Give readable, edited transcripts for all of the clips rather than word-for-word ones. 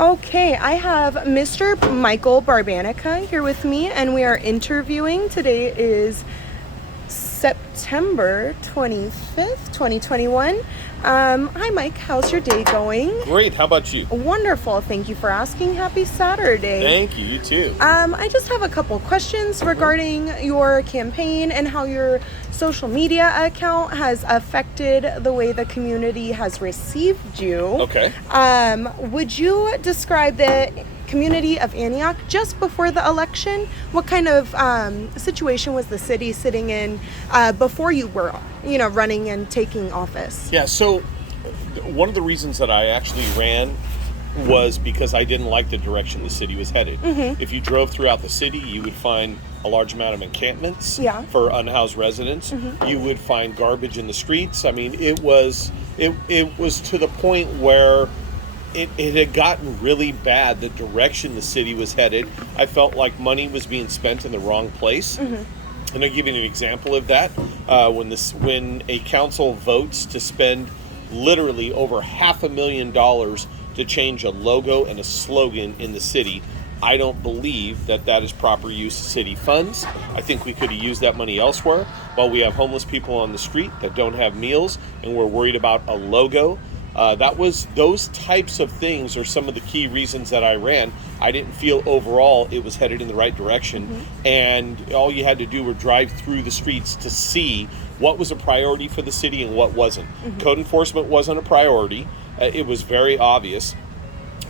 Okay, I have Mr. Michael Barbanica here with me, and we are interviewing. Today is September 25th, 2021. Hi, Mike. How's your day going? Great. How about you? Wonderful. Thank you for asking. Happy Saturday. Thank you. You too. I just have a couple questions regarding your campaign and how your social media account has affected the way the community has received you. Okay. Would you describe the community of Antioch just before the election? What kind of situation was the city sitting in before you were, running and taking office? Yeah. So one of the reasons that I actually ran was because I didn't like the direction the city was headed. Mm-hmm. If you drove throughout the city, you would find a large amount of encampments for unhoused residents. Mm-hmm. You would find garbage in the streets. I mean, it was to the point where it had gotten really bad, the direction the city was headed. I felt like money was being spent in the wrong place. Mm-hmm. And I'll give you an example of that. When a council votes to spend literally over $500,000 to change a logo and a slogan in the city, I don't believe that is proper use of city funds. I think we could have used that money elsewhere. While we have homeless people on the street that don't have meals and we're worried about a logo, those types of things are some of the key reasons that I ran. I didn't feel overall it was headed in the right direction. Mm-hmm. And all you had to do were drive through the streets to see what was a priority for the city and what wasn't. Mm-hmm. Code enforcement wasn't a priority. It was very obvious.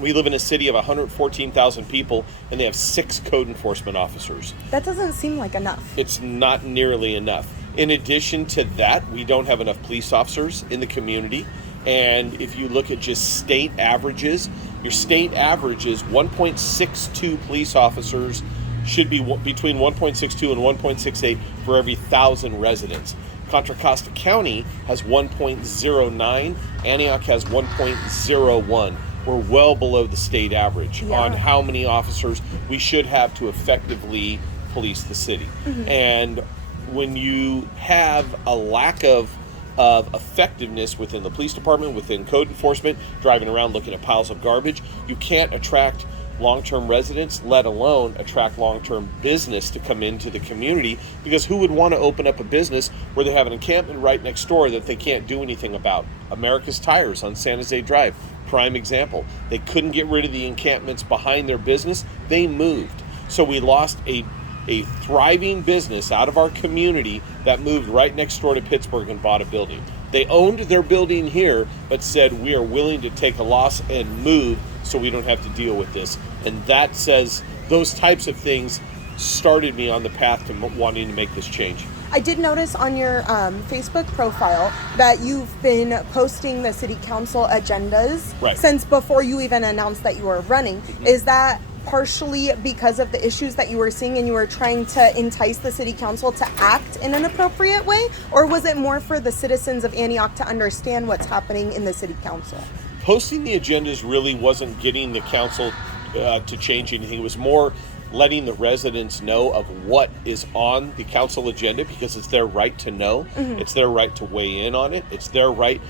We live in a city of 114,000 people, and they have 6 code enforcement officers. That doesn't seem like enough. It's not nearly enough. In addition to that, we don't have enough police officers in the community. And if you look at just state averages, your state average is 1.62 police officers should be between 1.62 and 1.68 for every 1,000 residents. Contra Costa County has 1.09. Antioch has 1.01. We're well below the state average on how many officers we should have to effectively police the city. Mm-hmm. And when you have a lack of effectiveness within the police department, within code enforcement, driving around looking at piles of garbage, you can't attract long-term residents, let alone attract long-term business to come into the community, because who would want to open up a business where they have an encampment right next door that they can't do anything about? America's Tires on San Jose Drive, prime example. They couldn't get rid of the encampments behind their business. They moved. So we lost a thriving business out of our community that moved right next door to Pittsburgh and bought a building. They owned their building here, but said we are willing to take a loss and move so we don't have to deal with this. And that says those types of things started me on the path to wanting to make this change. I did notice on your Facebook profile that you've been posting the city council agendas since before you even announced that you were running. Mm-hmm. Is that partially because of the issues that you were seeing and you were trying to entice the city council to act in an appropriate way? Or was it more for the citizens of Antioch to understand what's happening in the city council? Posting the agendas really wasn't getting the council to change anything. It was more letting the residents know of what is on the council agenda, because it's their right to know. Mm-hmm. It's their right to weigh in on it. It's their right.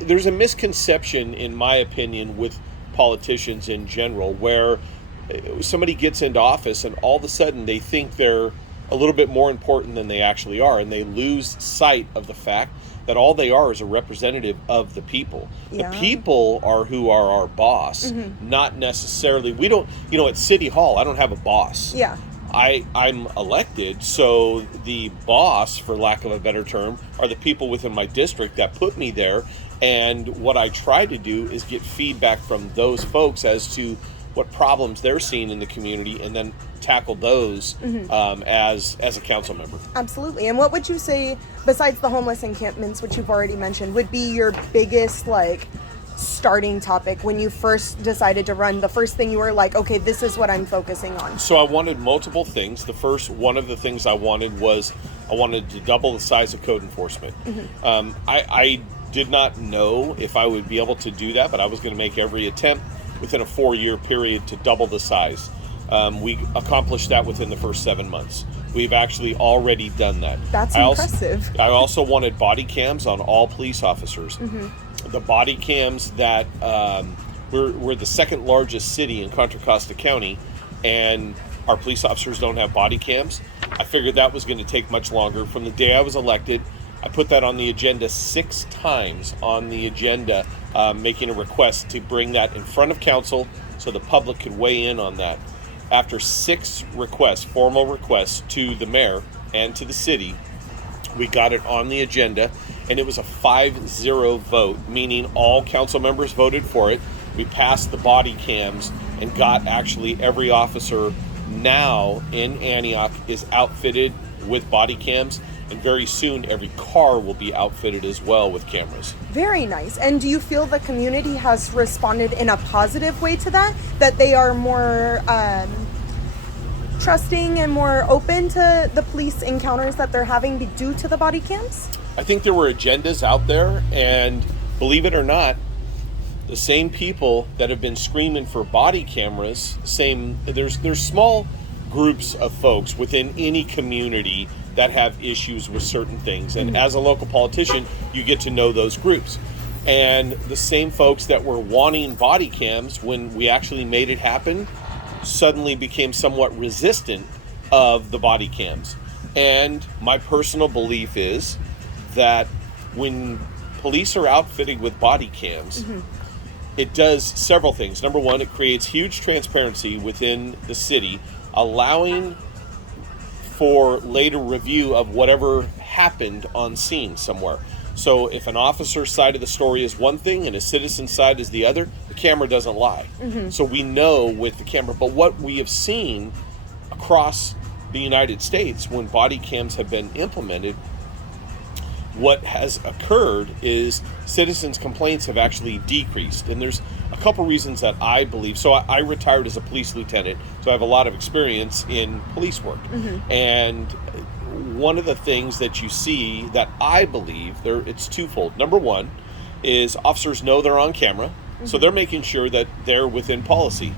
There's a misconception, in my opinion, with politicians in general, where somebody gets into office and all of a sudden they think they're a little bit more important than they actually are, and they lose sight of the fact that all they are is a representative of the people. The people are who are our boss, not necessarily, we don't, at City Hall, I don't have a boss. Yeah. I'm elected, so the boss, for lack of a better term, are the people within my district that put me there. And what I try to do is get feedback from those folks as to what problems they're seeing in the community, and then tackle those as a council member. Absolutely. And what would you say, besides the homeless encampments, which you've already mentioned, would be your biggest starting topic when you first decided to run? The first thing you were like, okay, this is what I'm focusing on. So I wanted multiple things. One of the things I wanted was I wanted to double the size of code enforcement. I did not know if I would be able to do that, but I was going to make every attempt within a 4-year period to double the size. We accomplished that within the first 7 months. We've actually already done that. That's impressive. I also wanted body cams on all police officers. The body cams that we're the second largest city in Contra Costa County, and our police officers don't have body cams. I figured that was going to take much longer. From the day I was elected, I put that on the agenda 6 times on the agenda, making a request to bring that in front of council so the public could weigh in on that. After 6 requests, formal requests to the mayor and to the city, we got it on the agenda, and it was a 5-0 vote, meaning all council members voted for it. We passed the body cams and got actually every officer now in Antioch is outfitted with body cams, and very soon every car will be outfitted as well with cameras. Very nice. And do you feel the community has responded in a positive way to that? That they are more trusting and more open to the police encounters that they're having due to the body cams? I think there were agendas out there, and believe it or not, the same people that have been screaming for body cameras, there's small groups of folks within any community that have issues with certain things. And as a local politician, you get to know those groups. And the same folks that were wanting body cams when we actually made it happen suddenly became somewhat resistant of the body cams. And my personal belief is that when police are outfitted with body cams, it does several things. Number one, it creates huge transparency within the city, allowing for later review of whatever happened on scene somewhere. So if an officer's side of the story is one thing and a citizen's side is the other, the camera doesn't lie. So we know with the camera. But what we have seen across the United States when body cams have been implemented, what has occurred is citizens' complaints have actually decreased. And there's a couple reasons that I believe. So I retired as a police lieutenant, so I have a lot of experience in police work. And one of the things that you see that I believe, it's twofold. Number one is officers know they're on camera, so they're making sure that they're within policy.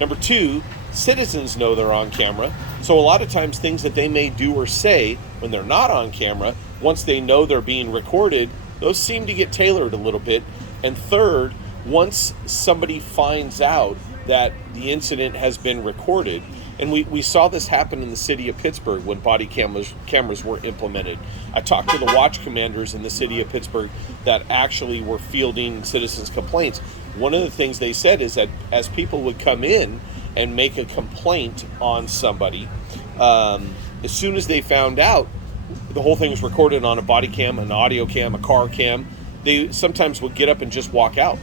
Number two, citizens know they're on camera, so a lot of times things that they may do or say when they're not on camera, once they know they're being recorded, those seem to get tailored a little bit. And third, once somebody finds out that the incident has been recorded, and we saw this happen in the city of Pittsburgh when body cameras were implemented. I talked to the watch commanders in the city of Pittsburgh that actually were fielding citizens' complaints. One of the things they said is that as people would come in and make a complaint on somebody, as soon as they found out the whole thing was recorded on a body cam, an audio cam, a car cam, they sometimes would get up and just walk out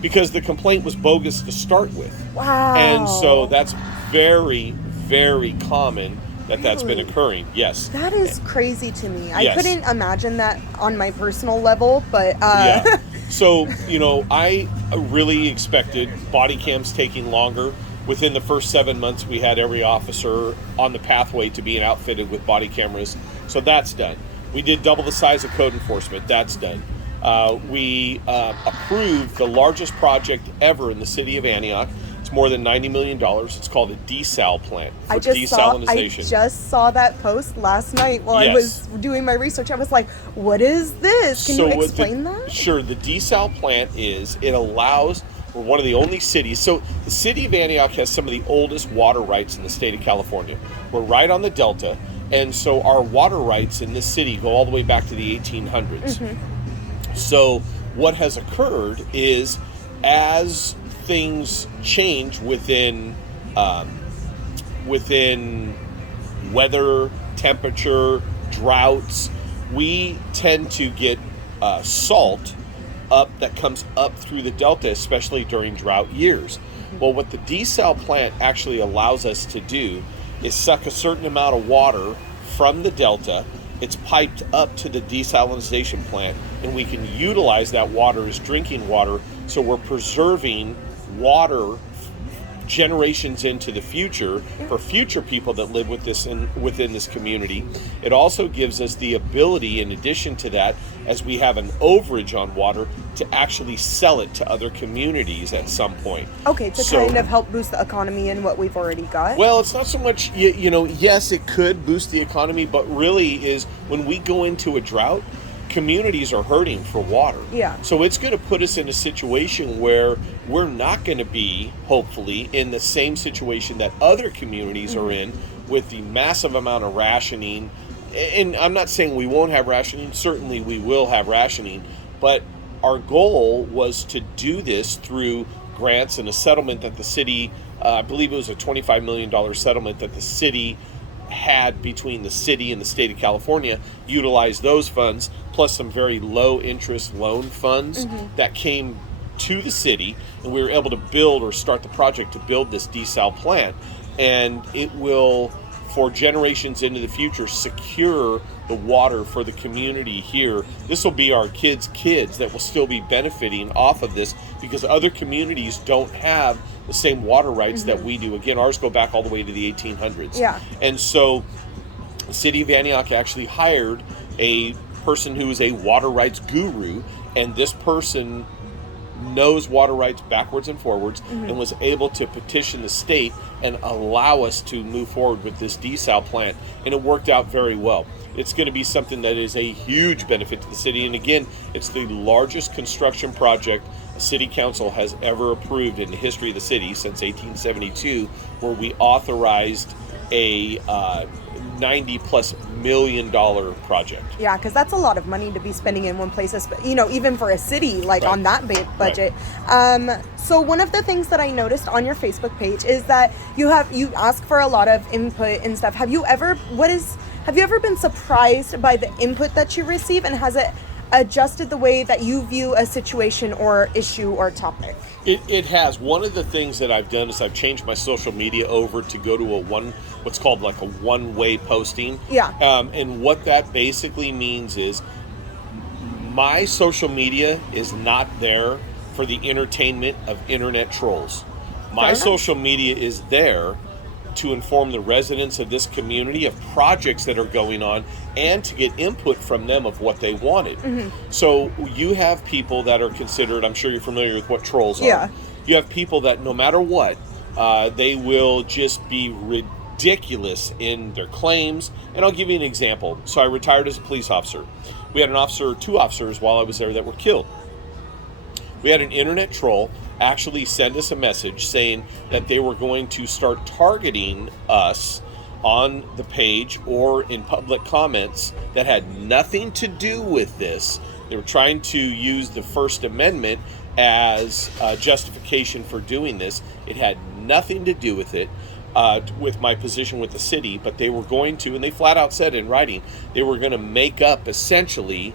because the complaint was bogus to start with. Wow. And so that's very, very common that's been occurring. Yes. That is crazy to me. I Yes. couldn't imagine that on my personal level, but Yeah. So, I really expected body cams taking longer. Within the first 7 months, we had every officer on the pathway to being outfitted with body cameras. So that's done. We did double the size of code enforcement. That's done. We approved the largest project ever in the city of Antioch. It's more than $90 million. It's called a desal plant for I just saw that post last night while I was doing my research. I was like, what is this? Can you explain that? Sure. The desal plant it allows, we're one of the only cities. So the city of Antioch has some of the oldest water rights in the state of California. We're right on the Delta. And so our water rights in this city go all the way back to the 1800s. So what has occurred is as things change within weather, temperature, droughts, we tend to get salt that comes up through the Delta, especially during drought years. Well, what the desal plant actually allows us to do is suck a certain amount of water from the Delta. It's piped up to the desalinization plant, and we can utilize that water as drinking water, so we're preserving water generations into the future for future people that live within this community. It also gives us the ability, in addition to that, as we have an overage on water, to actually sell it to other communities at some point. Okay, to kind of help boost the economy in what we've already got? Well, it's not so much, yes, it could boost the economy, but really is when we go into a drought, communities are hurting for water. Yeah. So it's going to put us in a situation where we're not going to be, hopefully, in the same situation that other communities are in with the massive amount of rationing. And I'm not saying we won't have rationing. Certainly we will have rationing. But our goal was to do this through grants and a settlement that the city, I believe it was a $25 million settlement that the city had between the city and the state of California, utilize those funds, plus some very low interest loan funds that came to the city, and we were able to build or start the project to build this desal plant. And it will, for generations into the future, secure the water for the community here. This will be our kids' that will still be benefiting off of this, because other communities don't have the same water rights that we do. Again, ours go back all the way to the 1800s. Yeah. And so the city of Antioch actually hired a person who is a water rights guru, and this person knows water rights backwards and forwards, and was able to petition the state and allow us to move forward with this desal plant, and it worked out very well. It's going to be something that is a huge benefit to the city, and again, it's the largest construction project a city council has ever approved in the history of the city since 1872, where we authorized a $90+ million project. Yeah, because that's a lot of money to be spending in one place, even for a city, like on that big budget. Right. So one of the things that I noticed on your Facebook page is that you ask for a lot of input and stuff. Have you ever been surprised by the input that you receive, and has it adjusted the way that you view a situation or issue or topic? It has. One of the things that I've done is I've changed my social media over to go to what's called like a one-way posting. Yeah. And what that basically means is my social media is not there for the entertainment of internet trolls. My social media is there to inform the residents of this community of projects that are going on and to get input from them of what they wanted. So you have people that are considered, I'm sure you're familiar with what trolls are. Yeah. You have people that no matter what, they will just be ridiculous in their claims. And I'll give you an example. So I retired as a police officer. We had two officers while I was there that were killed. We had an internet troll actually send us a message saying that they were going to start targeting us on the page or in public comments that had nothing to do with this. They were trying to use the First Amendment as justification for doing this. It had nothing to do with it, with my position with the city, but they were going to, and they flat out said in writing, they were going to make up essentially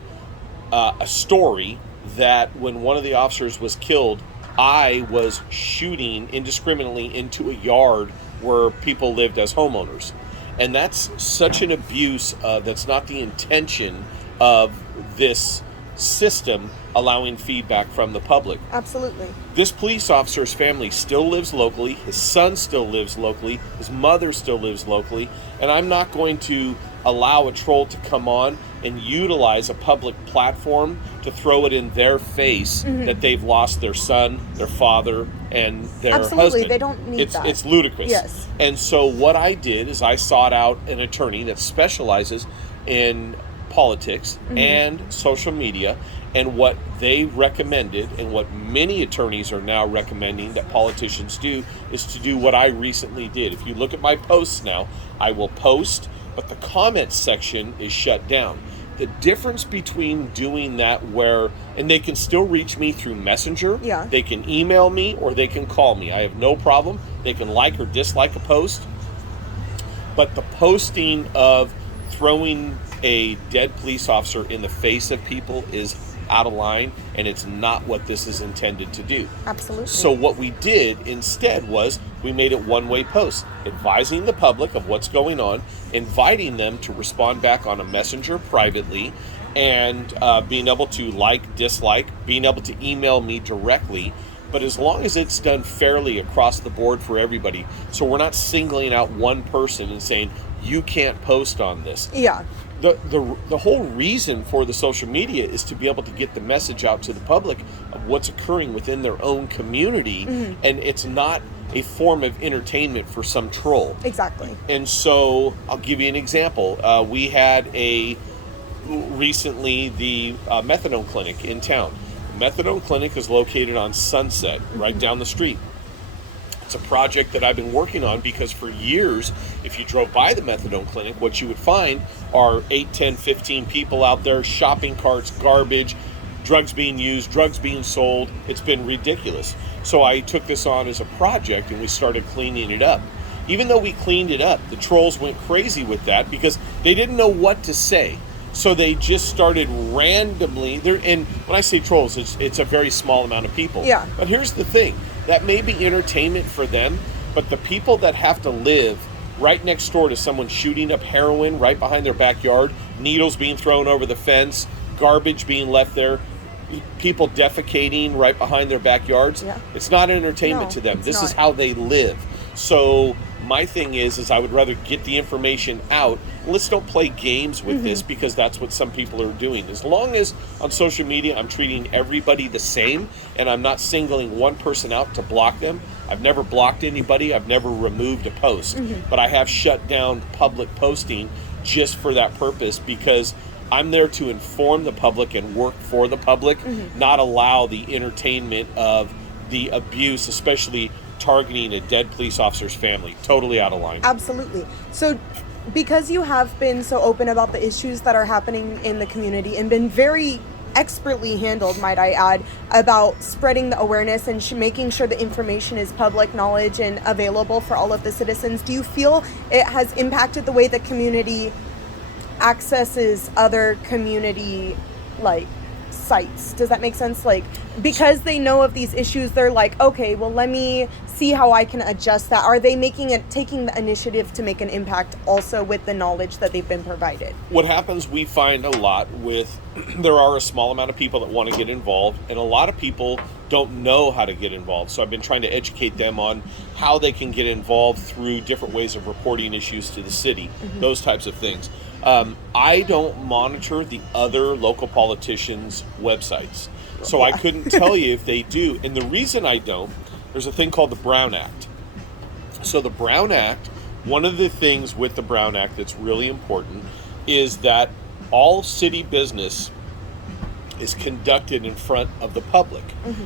a story that when one of the officers was killed, I was shooting indiscriminately into a yard where people lived as homeowners. And that's such an abuse. That's not the intention of this system, allowing feedback from the public. Absolutely. This police officer's family still lives locally. His son still lives locally. His mother still lives locally. And I'm not going to allow a troll to come on and utilize a public platform to throw it in their face that they've lost their son, their father, and their husband. They don't need that. It's ludicrous. Yes. And so what I did is I sought out an attorney that specializes in politics and social media, and what they recommended and what many attorneys are now recommending that politicians do is to do what I recently did. If you look at my posts now, I will post, but the comments section is shut down. The difference between doing that and they can still reach me through Messenger, they can email me, or they can call me. I have no problem. They can like or dislike a post. But the posting of throwing a dead police officer in the face of people is out of line, and it's not what this is intended to do. Absolutely. So what we did instead was we made it one-way post, advising the public of what's going on, inviting them to respond back on a messenger privately, and being able to like, dislike, being able to email me directly. But as long as it's done fairly across the board for everybody, so we're not singling out one person and saying, you can't post on this. Yeah. The whole reason for the social media is to be able to get the message out to the public of what's occurring within their own community, and it's not a form of entertainment for some troll. Exactly. And so I'll give you an example. We had a recently the methadone clinic in town. The methadone clinic is located on Sunset, right down the street. It's a project that I've been working on because for years, if you drove by the methadone clinic, what you would find are 8, 10, 15 people out there, shopping carts, garbage, drugs being used, drugs being sold. It's been ridiculous. So I took this on as a project and we started cleaning it up. Even though we cleaned it up, the trolls went crazy with that because they didn't know what to say. So they just started randomly. And when I say trolls, it's a very small amount of people. Yeah. But here's the thing. That may be entertainment for them, but the people that have to live right next door to someone shooting up heroin right behind their backyard, needles being thrown over the fence, garbage being left there, people defecating right behind their backyards, it's not entertainment to them. This is how they live. So my thing is I would rather get the information out. Let's don't play games with this because that's what some people are doing. As long as on social media I'm treating everybody the same and I'm not singling one person out to block them. I've never blocked anybody. I've never removed a post. But I have shut down public posting just for that purpose because I'm there to inform the public and work for the public, not allow the entertainment of the abuse, especially targeting a dead police officer's family. Totally out of line. Absolutely. So because you have been so open about the issues that are happening in the community and been very expertly handled, might I add, about spreading the awareness and making sure the information is public knowledge and available for all of the citizens, do you feel it has impacted the way the community accesses other community sites? Does that make sense? Because they know of these issues, they're like, okay, well, let me see how I can adjust that. Are they taking the initiative to make an impact also with the knowledge that they've been provided? What happens, we find a lot with, there are a small amount of people that want to get involved, and a lot of people don't know how to get involved. So I've been trying to educate them on how they can get involved through different ways of reporting issues to the city, those types of things. I don't monitor the other local politicians' websites. So I couldn't tell you if they do. And the reason I don't, there's a thing called the Brown Act. So the Brown Act, one of the things with the Brown Act that's really important is that all city business is conducted in front of the public.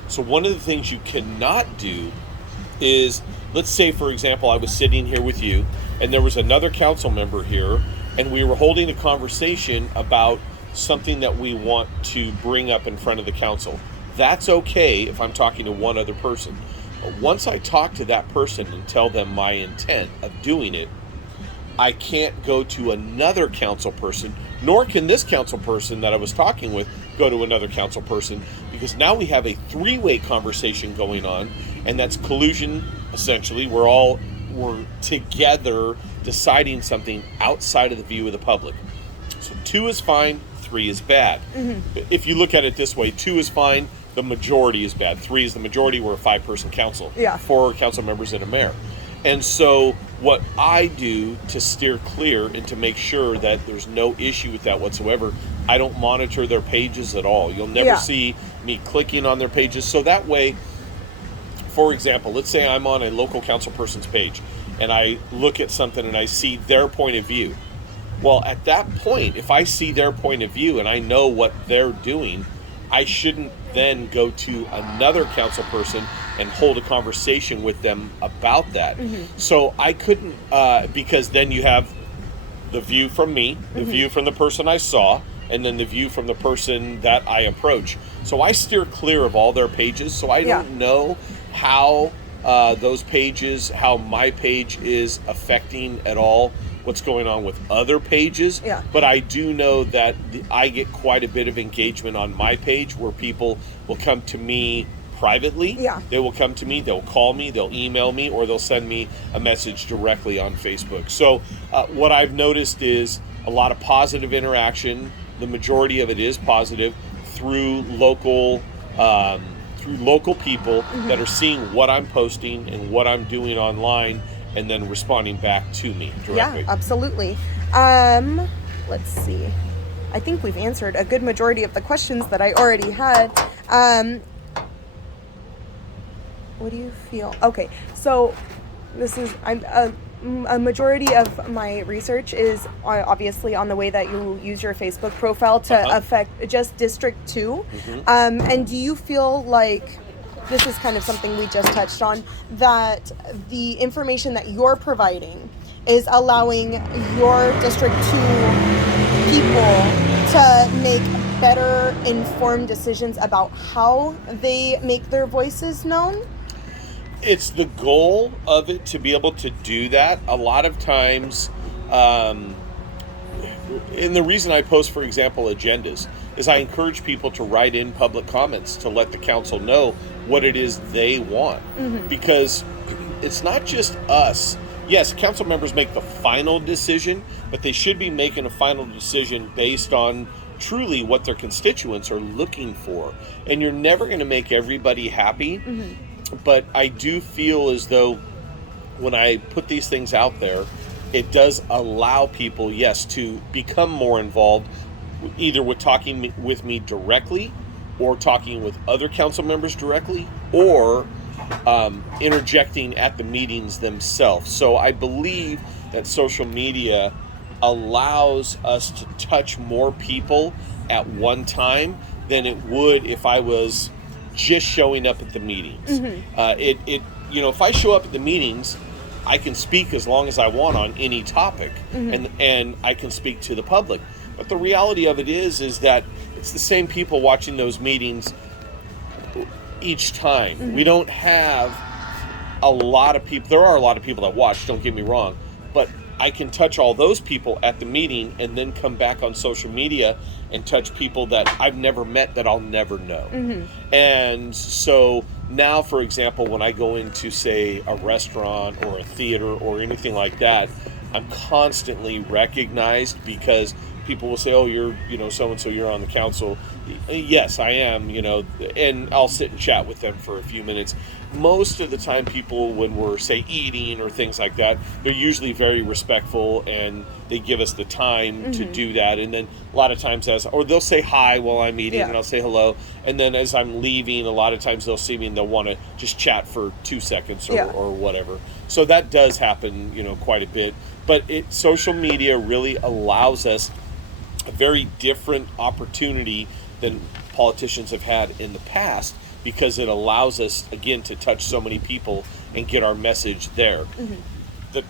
So one of the things you cannot do is, let's say, for example, I was sitting here with you and there was another council member here and we were holding a conversation about something that we want to bring up in front of the council. That's okay if I'm talking to one other person. But once I talk to that person and tell them my intent of doing it, I can't go to another council person, nor can this council person that I was talking with go to another council person, because now we have a three-way conversation going on, and that's collusion, essentially. We're together deciding something outside of the view of the public. So 2 is fine, 3 is bad. If you look at it this way, 2 is fine, the majority is bad. 3 is the majority. We're a 5-person council. 4 council members and a mayor. And so what I do to steer clear and to make sure that there's no issue with that whatsoever, I don't monitor their pages at all. You'll never see me clicking on their pages. So that way, for example, let's say I'm on a local council person's page and I look at something and I see their point of view. Well, at that point, if I see their point of view and I know what they're doing, I shouldn't then go to another council person and hold a conversation with them about that. So I couldn't, because then you have the view from me, the view from the person I saw, and then the view from the person that I approach. So I steer clear of all their pages, so I don't know how those pages, how my page is affecting at all what's going on with other pages. But I do know that I get quite a bit of engagement on my page where people will come to me privately. They will come to me, they'll call me, they'll email me, or they'll send me a message directly on Facebook. So what I've noticed is a lot of positive interaction. The majority of it is positive through local people that are seeing what I'm posting and what I'm doing online, and then responding back to me directly. Yeah, absolutely. Let's see. I think we've answered a good majority of the questions that I already had. What do you feel? Okay, so This is a majority of my research is obviously on the way that you use your Facebook profile to affect just District 2. And do you feel like this is kind of something we just touched on, that the information that you're providing is allowing your District 2 people to make better informed decisions about how they make their voices known? It's the goal of it to be able to do that. A lot of times, and the reason I post, for example, agendas, is I encourage people to write in public comments to let the council know what it is they want. Because it's not just us. Yes, council members make the final decision, but they should be making a final decision based on truly what their constituents are looking for. And you're never going to make everybody happy. But I do feel as though when I put these things out there, it does allow people, yes, to become more involved, either with talking with me directly or talking with other council members directly, or interjecting at the meetings themselves. So I believe that social media allows us to touch more people at one time than it would if I was just showing up at the meetings. If I show up at the meetings, I can speak as long as I want on any topic, and I can speak to the public. But the reality of it is that it's the same people watching those meetings each time. We don't have a lot of people. There are a lot of people that watch, don't get me wrong, but I can touch all those people at the meeting and then come back on social media and touch people that I've never met that I'll never know. And so now, for example, when I go into, say, a restaurant or a theater or anything like that, I'm constantly recognized because people will say, oh, you're, so-and-so, you're on the council. Yes, I am, and I'll sit and chat with them for a few minutes. Most of the time, people, when we're, say, eating or things like that, they're usually very respectful and they give us the time to do that. And then a lot of times or they'll say hi while I'm eating, and I'll say hello. And then as I'm leaving, a lot of times they'll see me and they'll want to just chat for 2 seconds or whatever. So that does happen, quite a bit. But social media really allows us a very different opportunity than politicians have had in the past, because it allows us, again, to touch so many people and get our message there. The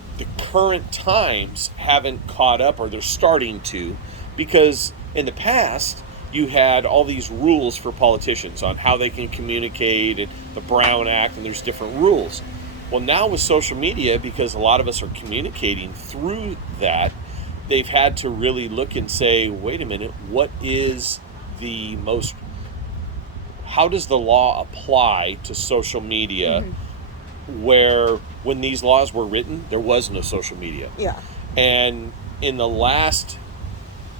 current times haven't caught up, or they're starting to, because in the past you had all these rules for politicians on how they can communicate, and the Brown Act, and there's different rules. Well, now with social media, because a lot of us are communicating through that, they've had to really look and say, wait a minute, how does the law apply to social media, where when these laws were written, there was no social media. And in the last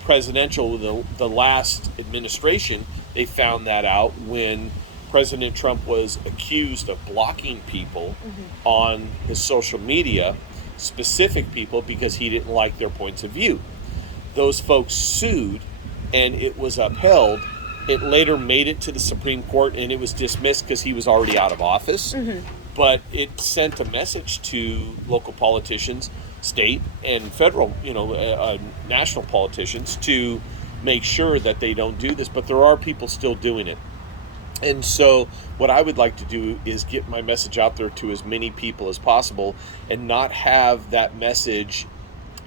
the last administration, they found that out when President Trump was accused of blocking people on his social media, specific people, because he didn't like their points of view. Those folks sued, and it was upheld. It later made it to the Supreme Court, and it was dismissed because he was already out of office. But it sent a message to local politicians, state and federal, national politicians, to make sure that they don't do this. But there are people still doing it. And so what I would like to do is get my message out there to as many people as possible, and not have that message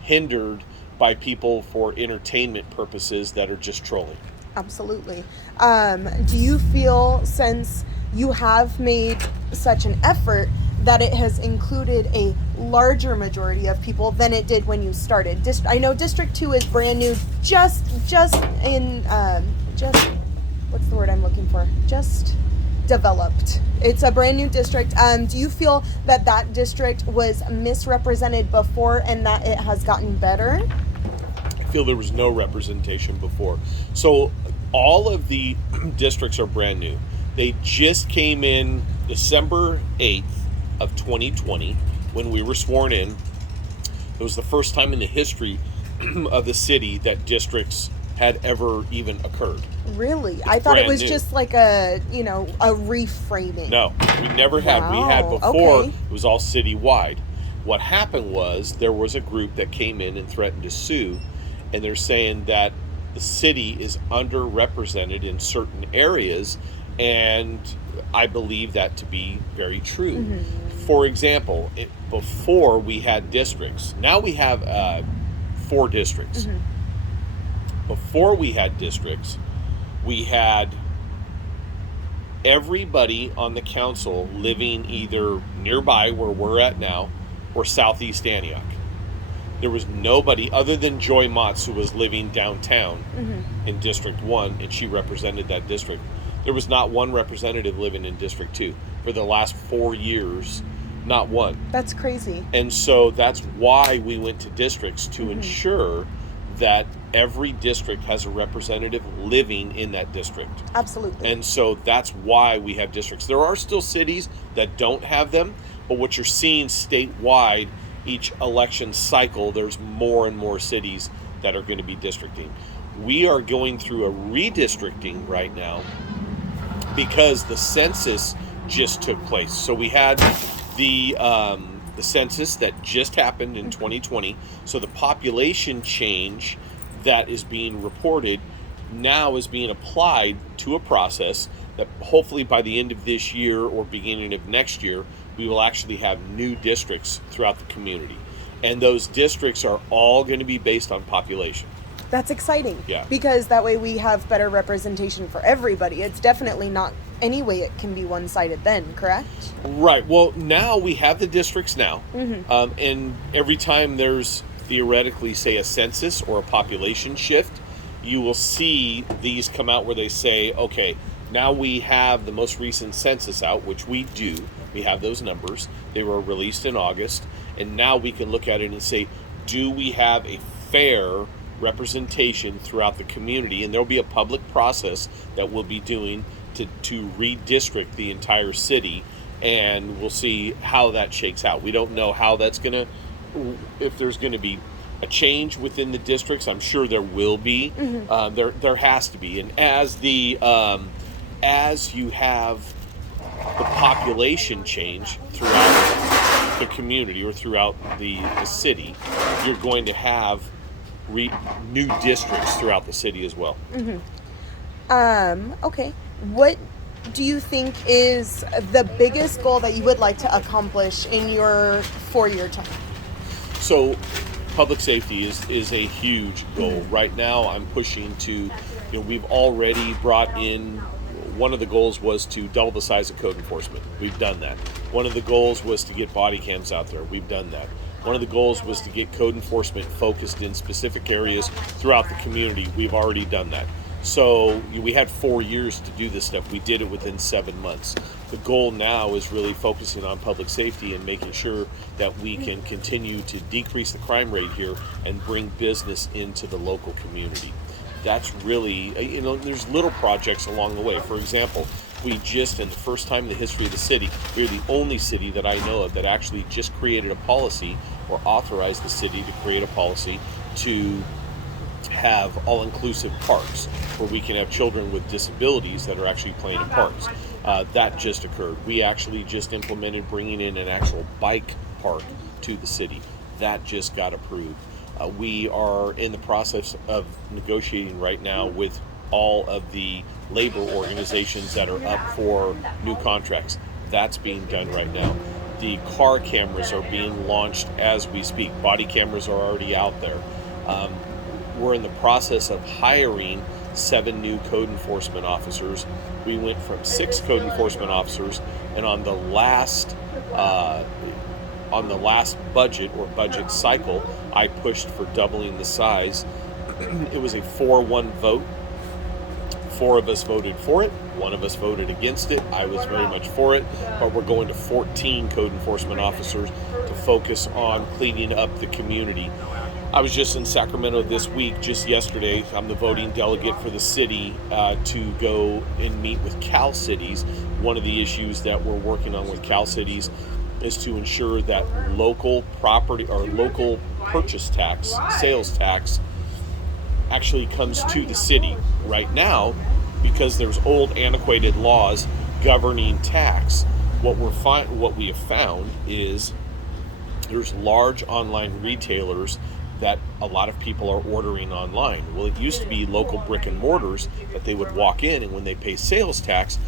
hindered by people for entertainment purposes that are just trolling. Absolutely. Do you feel, since you have made such an effort, that it has included a larger majority of people than it did when you started? I know District 2 is brand new, just what's the word I'm looking for? Just developed. It's a brand new district. Do you feel that district was misrepresented before and that it has gotten better? I feel there was no representation before. So all of the districts are brand new. They just came in December 8th of 2020 when we were sworn in. It was the first time in the history of the city that districts had ever even occurred. Really? I thought it brand was new. just like a, a reframing. No, we never had. We had Wow, before, okay. it was all citywide. What happened was there was a group that came in and threatened to sue, and they're saying that the city is underrepresented in certain areas, and I believe that to be very true. For example, before we had districts, now we have 4 districts. Before we had districts, we had everybody on the council living either nearby where we're at now or southeast Antioch. There was nobody other than Joy Motz, who was living downtown in District 1, and she represented that district. There was not one representative living in District 2. For the last 4 years, not one. That's crazy. And so that's why we went to districts, to ensure that every district has a representative living in that district. Absolutely. And so that's why we have districts. There are still cities that don't have them, but what you're seeing statewide, each election cycle, there's more and more cities that are going to be districting. We are going through a redistricting right now because the census just took place. So we had the census that just happened in 2020. So the population change that is being reported now is being applied to a process that hopefully by the end of this year or beginning of next year, we will actually have new districts throughout the community. And those districts are all going to be based on population. That's exciting. Yeah. Because that way we have better representation for everybody. It's definitely not any way it can be one-sided then, correct? Right. Well, now we have the districts now. And every time there's theoretically, say, a census or a population shift, you will see these come out where they say, okay, now we have the most recent census out, which we do. We have those numbers. They were released in August. And now we can look at it and say, do we have a fair representation throughout the community? And there'll be a public process that we'll be doing to redistrict the entire city. And we'll see how that shakes out. We don't know how that's going to, if there's going to be a change within the districts. I'm sure there will be. There has to be. And as you have the population change throughout the community or throughout the city, you're going to have new districts throughout the city as well. Okay. What do you think is the biggest goal that you would like to accomplish in your 4-year term? So public safety is a huge goal. Right now I'm pushing to, we've already brought in, one of the goals was to double the size of code enforcement. We've done that. One of the goals was to get body cams out there. We've done that. One of the goals was to get code enforcement focused in specific areas throughout the community. We've already done that. So we had 4 years to do this stuff. We did it within 7 months. The goal now is really focusing on public safety and making sure that we can continue to decrease the crime rate here and bring business into the local community. That's really, there's little projects along the way. For example, we just, in the first time in the history of the city, we're the only city that I know of that actually just created a policy or authorized the city to create a policy to have all-inclusive parks where we can have children with disabilities that are actually playing in parks. That just occurred. We actually just implemented bringing in an actual bike park to the city. That just got approved. We are in the process of negotiating right now with all of the labor organizations that are up for new contracts. That's being done right now. The car cameras are being launched as we speak. Body cameras are already out there. We're in the process of hiring 7 new code enforcement officers. We went from 6 code enforcement officers, and on the last budget or budget cycle, I pushed for doubling the size. It was a 4-1 vote. 4 of us voted for it. 1 of us voted against it. I was very much for it, but we're going to 14 code enforcement officers to focus on cleaning up the community. I was just in Sacramento this week, just yesterday. I'm the voting delegate for the city to go and meet with Cal Cities. One of the issues that we're working on with Cal Cities is to ensure that local property or local purchase tax, sales tax, actually comes to the city. Right now, because there's old antiquated laws governing tax, what we have found is there's large online retailers that a lot of people are ordering online. Well, it used to be local brick and mortars that they would walk in, and when they pay sales tax,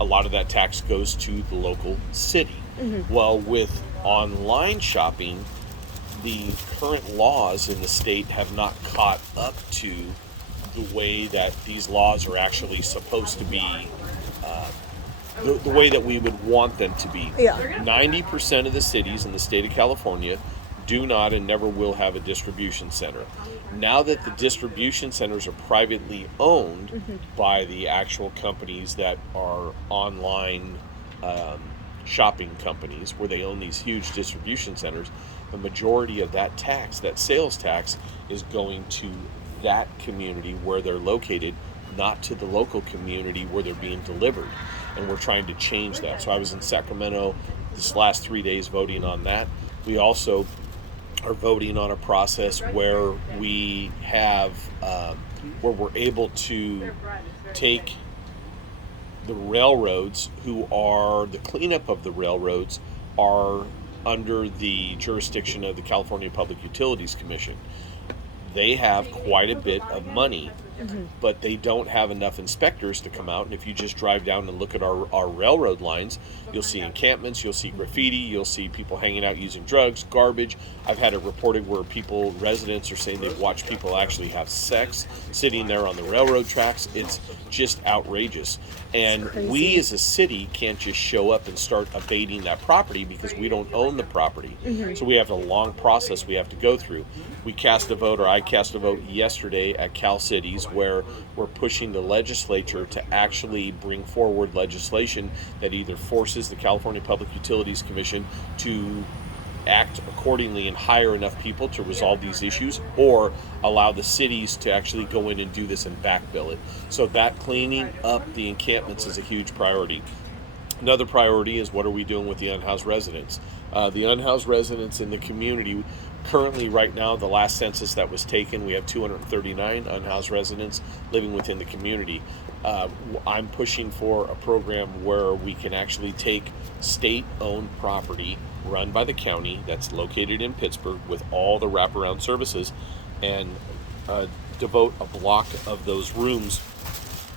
a lot of that tax goes to the local city. Well, with online shopping, the current laws in the state have not caught up to the way that these laws are actually supposed to be, the way that we would want them to be. Yeah. 90% of the cities in the state of California do not and never will have a distribution center. Now that the distribution centers are privately owned by the actual companies that are online shopping companies, where they own these huge distribution centers, the majority of that tax, that sales tax, is going to that community where they're located, not to the local community where they're being delivered. And we're trying to change that. So I was in Sacramento this last 3 days voting on that. We also are voting on a process where we have, where we're able to take the railroads, who are the cleanup of the railroads, are under the jurisdiction of the California Public Utilities Commission. They have quite a bit of money, but they don't have enough inspectors to come out. And if you just drive down and look at our railroad lines, you'll see encampments, you'll see graffiti, you'll see people hanging out using drugs, garbage. I've had it reported where residents are saying they've watched people actually have sex sitting there on the railroad tracks. It's just outrageous. And we as a city can't just show up and start abating that property because we don't own the property. So we have a long process we have to go through. We cast a vote, or I cast a vote yesterday at Cal Cities, where we're pushing the legislature to actually bring forward legislation that either forces the California Public Utilities Commission to act accordingly and hire enough people to resolve these issues, or allow the cities to actually go in and do this and back bill it. So that cleaning up the encampments is a huge priority. Another priority is, what are we doing with the unhoused residents? The unhoused residents in the community, currently right now, the last census that was taken, we have 239 unhoused residents living within the community. I'm pushing for a program where we can actually take state-owned property run by the county that's located in Pittsburgh with all the wraparound services, and devote a block of those rooms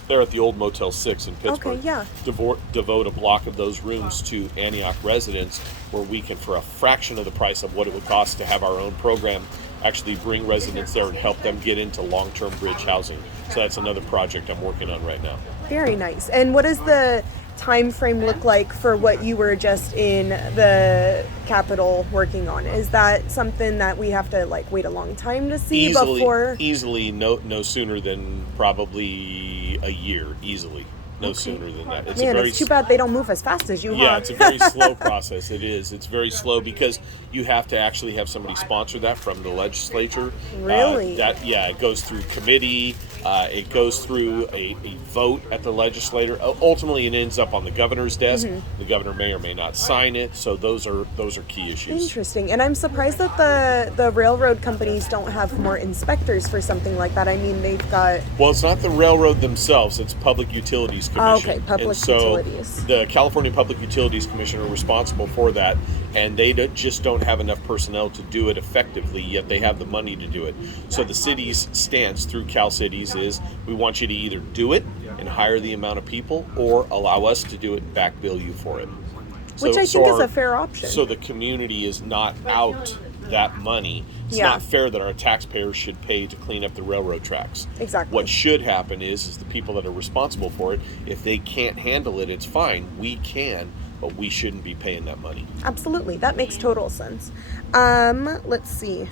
there at the old Motel 6 in Pittsburgh. Okay, yeah. Devote a block of those rooms to Antioch residents, where we can, for a fraction of the price of what it would cost to have our own program, actually bring residents there and help them get into long-term bridge housing. So that's another project I'm working on right now. Very nice. And what does the time frame look like for what you were just in the Capitol working on? Is that something that we have to wait a long time to see before? Easily, no sooner than probably a year. Easily, no sooner than that. It's too bad they don't move as fast as you. Yeah, it's a very slow process. It is. It's very slow because you have to actually have somebody sponsor that from the legislature. Really? It goes through committee. It goes through a vote at the legislature. Ultimately, it ends up on the governor's desk. The governor may or may not sign it. So those are key issues. Interesting. And I'm surprised that the railroad companies don't have more inspectors for something like that. I mean, they've got... Well, it's not the railroad themselves. It's Public Utilities Commission. Okay, Public Utilities. The California Public Utilities Commission are responsible for that, and they just don't have enough personnel to do it effectively, yet they have the money to do it. So the city's stance through Cal Cities is, we want you to either do it and hire the amount of people, or allow us to do it and back bill you for it. Which I think is a fair option. So the community is not out that money. It's not fair that our taxpayers should pay to clean up the railroad tracks. Exactly. What should happen is the people that are responsible for it, if they can't handle it, it's fine. We can, but we shouldn't be paying that money. Absolutely. That makes total sense. Let's see.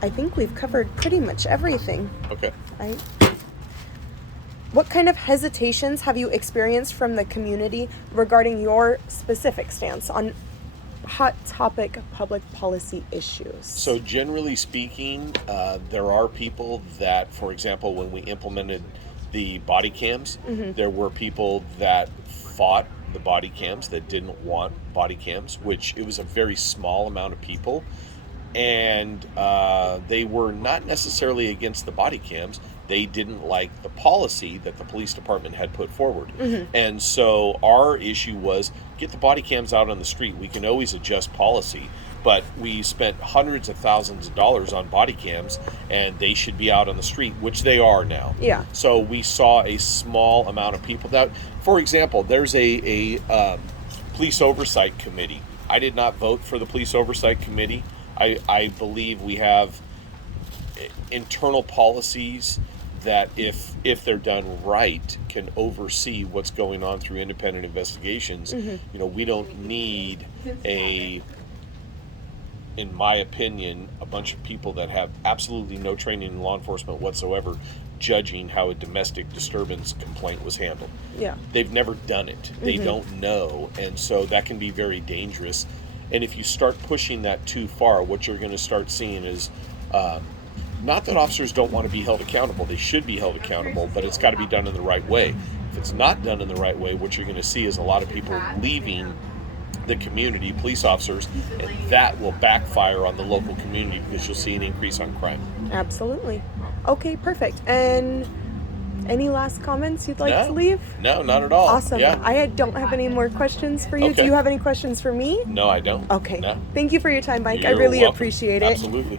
I think we've covered pretty much everything. Okay. Right? What kind of hesitations have you experienced from the community regarding your specific stance on hot topic public policy issues? So generally speaking, there are people that, for example, when we implemented the body cams, there were people that fought the body cams, that didn't want body cams, which it was a very small amount of people. and they were not necessarily against the body cams. They didn't like the policy that the police department had put forward. And so our issue was, get the body cams out on the street. We can always adjust policy, but we spent hundreds of thousands of dollars on body cams, and they should be out on the street, which they are now. Yeah. So we saw a small amount of people. That, for example, there's a police oversight committee. I did not vote for the police oversight committee. I believe we have internal policies that, if they're done right, can oversee what's going on through independent investigations. We don't need in my opinion, a bunch of people that have absolutely no training in law enforcement whatsoever judging how a domestic disturbance complaint was handled. Yeah. They've never done it. They don't know, and so that can be very dangerous. And if you start pushing that too far, what you're going to start seeing is not that officers don't want to be held accountable. They should be held accountable, but it's got to be done in the right way. If it's not done in the right way, what you're going to see is a lot of people leaving the community, police officers, and that will backfire on the local community because you'll see an increase on crime. Absolutely. Okay, perfect. And any last comments you'd like to leave? No, not at all. Awesome. Yeah. I don't have any more questions for you. Okay. Do you have any questions for me? No, I don't. Okay. No. Thank you for your time, Mike. I You're really welcome. appreciate it. Absolutely.